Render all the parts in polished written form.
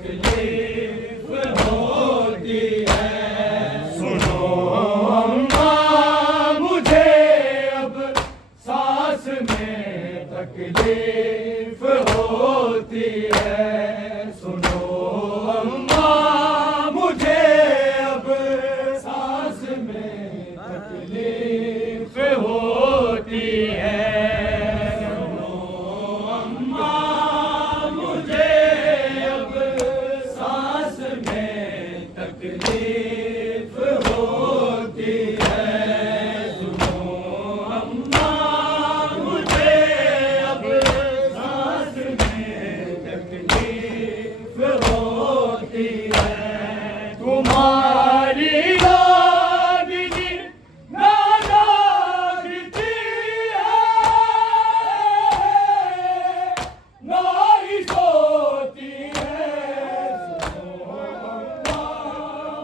तकलीफ होती है। सुनो अम्मा मुझे अब सांस में तकलीफ होती है। सुनो अम्मा मुझे अब सांस में तकलीफ होती है। तकलीफ होती है। सुनो अम्मा मुझे अब सांस में तकलीफ होती है। तुम्हारी लाडली ना जागती है, ना ही सोती है।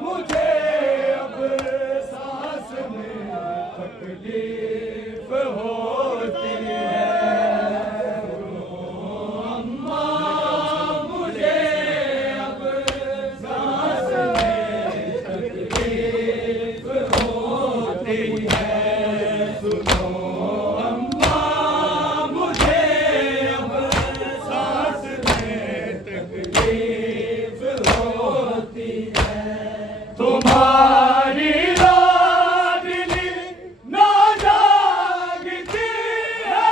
मुझे अब सांस में तकलीफ होती है। अम्मा मुझे अब सांस में तकलीफ होती है। सुनो अम्मा मुझे अब सांस में तकलीफ होती है। तुम्हारी लाडली ना जागती है,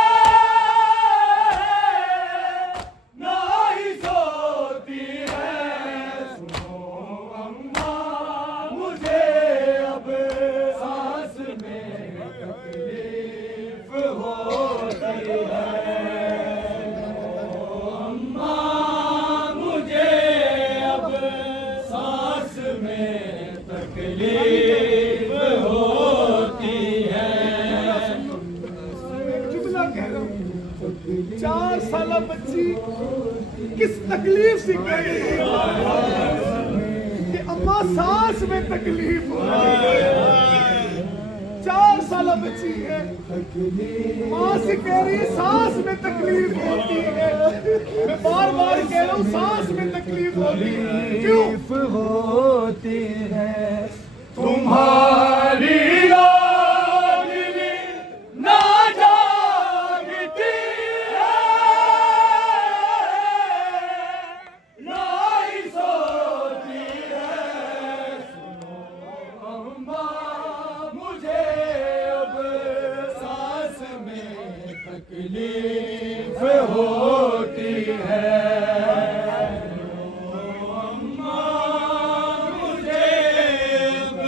ना ही सोती है। सुनो अम्मा मुझे अब सांस में तकलीफ होती है। अम्मा मुझे अब सांस में तकलीफ होती है। जुमला कह रहा हूँ, 4 साल बच्ची किस तकलीफ से कह रही है कि अम्मा सांस में तकलीफ हो रही है। 4 साल बच्ची है, माँ से कह रही है सांस में तकलीफ होती है। मैं बार बार कह रहा हूँ सांस में तकलीफ होती है। क्यों होती है? तुम्हारी लाडली ना जागती है, ना ही सोती है। सुनो अम्मा मुझे अब सांस में तकलीफ होती है। अम्मा मुझे अब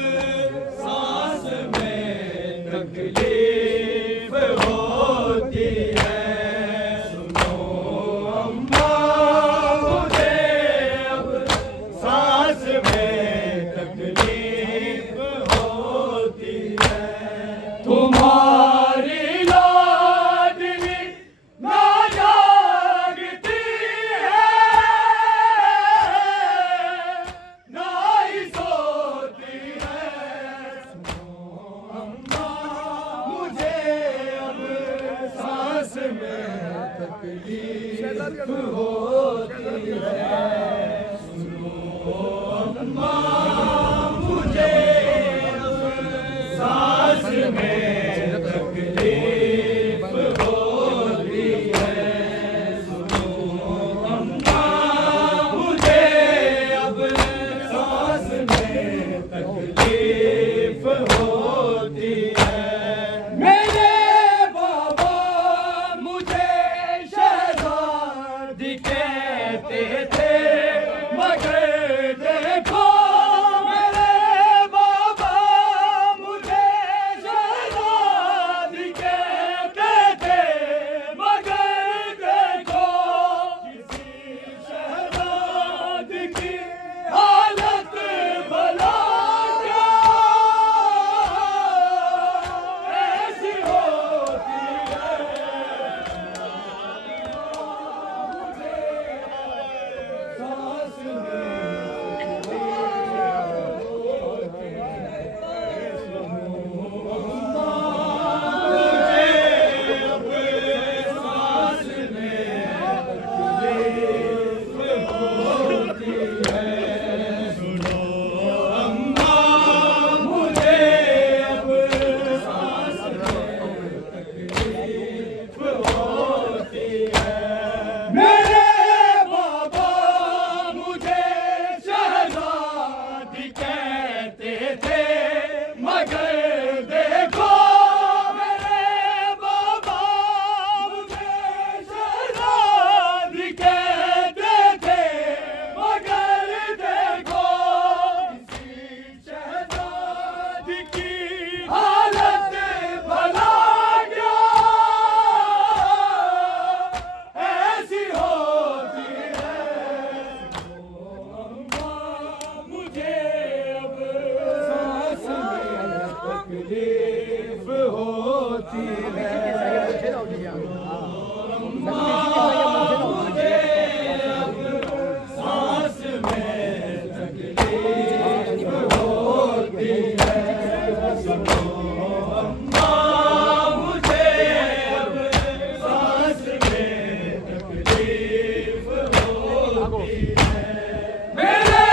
मेरे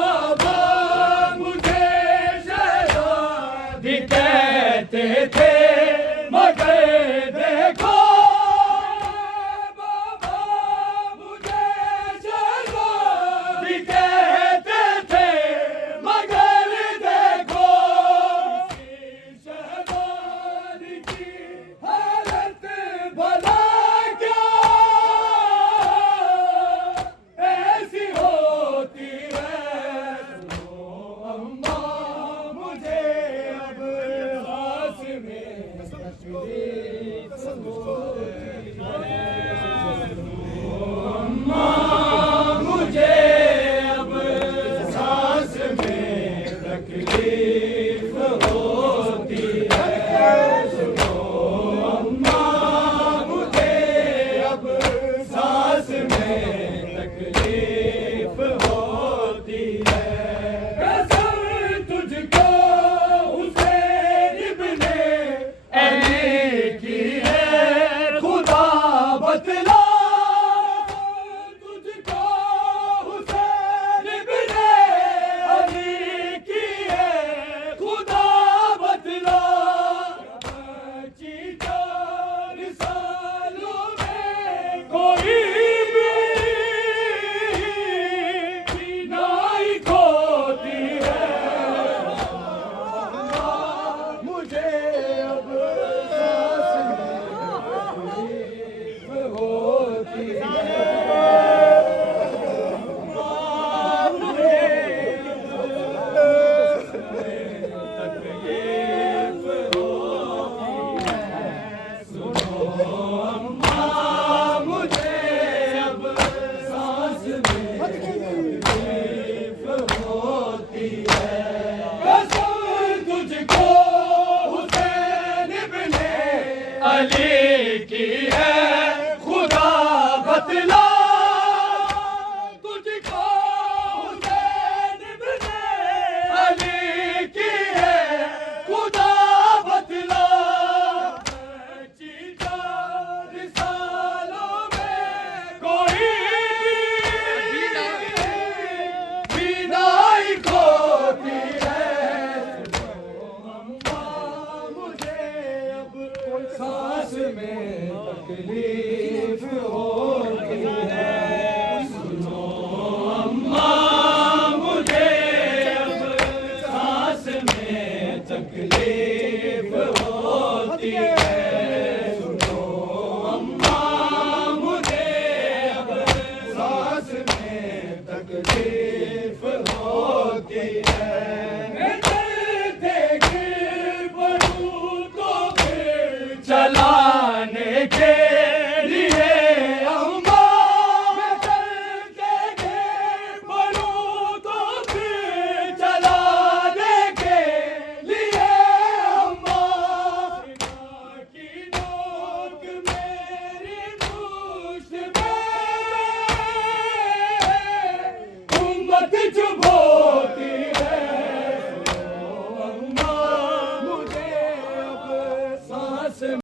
बाबा मुझे शहजादी कहते थे मगर देखो बाबा मुझे शहजादी कहते थे मगर देखो शहजादी की हालत भला क्या ऐसी होती है अम्मा मुझे अब सांस में अम्मा मुझे अब सांस में तकलीफ होती है सुनो अम्मा मुझे अब सांस में तकलीफ होती है कसम तुझको हुसैन इब्ने अली की है खुदा बतला तुझको हुसैन इब्ने अली की है खुदा बतला बची 4 सालों में कोई नाई खोती है मुझे अब सांस में तकलीफ होती है तकलीफ होती है सुनो अम्मा मुझे अब सांस में तकलीफ होती है कसम तुझको हुसैन इब्ने अली की है खुदा बतला तुझको हुसैन इब्ने अली की है खुदा बतला बची 4 सालों में कोई बीनाई खोती है अम्मा मुझे अब सांस में तकलीफ होती है सुनो अम्मा मुझे अब सांस में तकलीफ होती है सुनो अम्मा मुझे अब सांस में तकलीफ